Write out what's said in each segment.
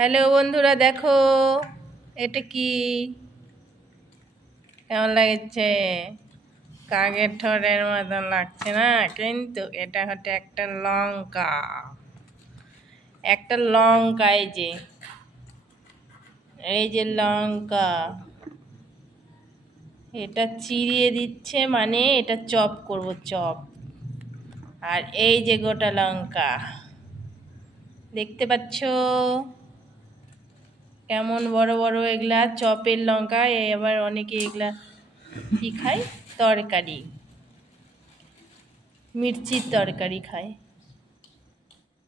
Hello বন্ধুরা, দেখো এটা কি, কেমন লাগছে? কাকের ঠোঁটের মতন লাগছে না? কিন্তু এটা হচ্ছে একটা লঙ্কা। এই যে লঙ্কা, এটা চিরিয়ে দিচ্ছে, মানে এটা চপ করব, চপ। আর এই যে গোটা লঙ্কা দেখতে পাচ্ছ, কেমন বড় বড় এগুলা চপের লঙ্কা। এবার অনেকে এগুলা কি খায়, তরকারি, মির্চির তরকারি খায়।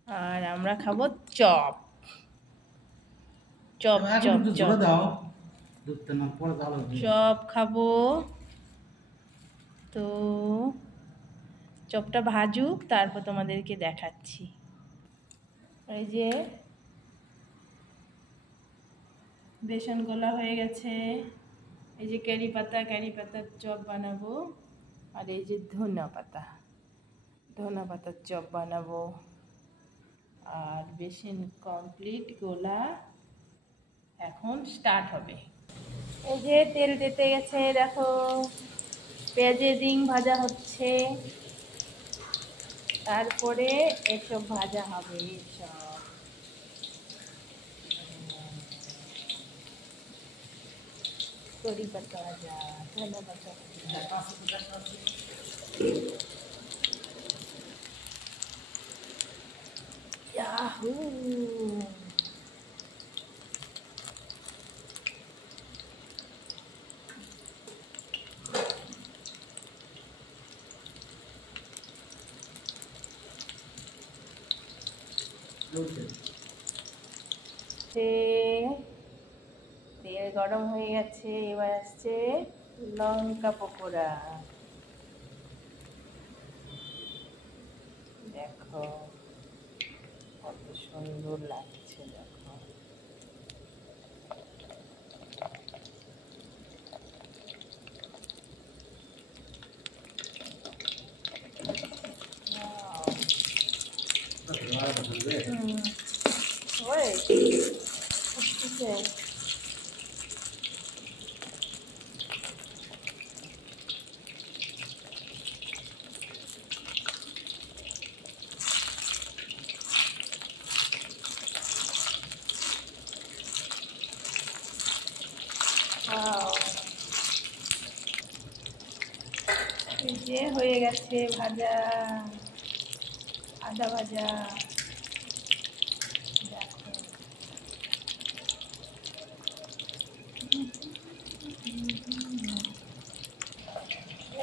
আর আমরা খাবো chop. Chop chop chop chop খাবো। তো চপটা ভাজুক, তারপর তোমাদেরকে দেখাচ্ছি। এই যে বেসন গোলা হয়ে গেছে। এই যে কারি পাতার চপ বানাবো। আর এই যে ধনা পাতার চপ বানাবো। আর বেসন কমপ্লিট গোলা, এখন স্টার্ট হবে। এই যে তেল তেতে গেছে, দেখো পেঁয়াজের রিং ভাজা হচ্ছে, তারপরে এসব ভাজা হবে। এসব কারি পাতা ভাজা, ধনা পাতা ইয়াহু। তেল গরম হয়ে গেছে, এবার আসছে লঙ্কা পকোড়া। দেখো কত সুন্দর লাগছে, দেখো। এই যে হয়ে গেছে ভাজা, আদা ভাজা। দেখো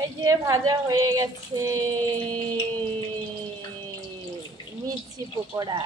এই যে ভাজা হয়ে গেছে মির্চি পকোড়া।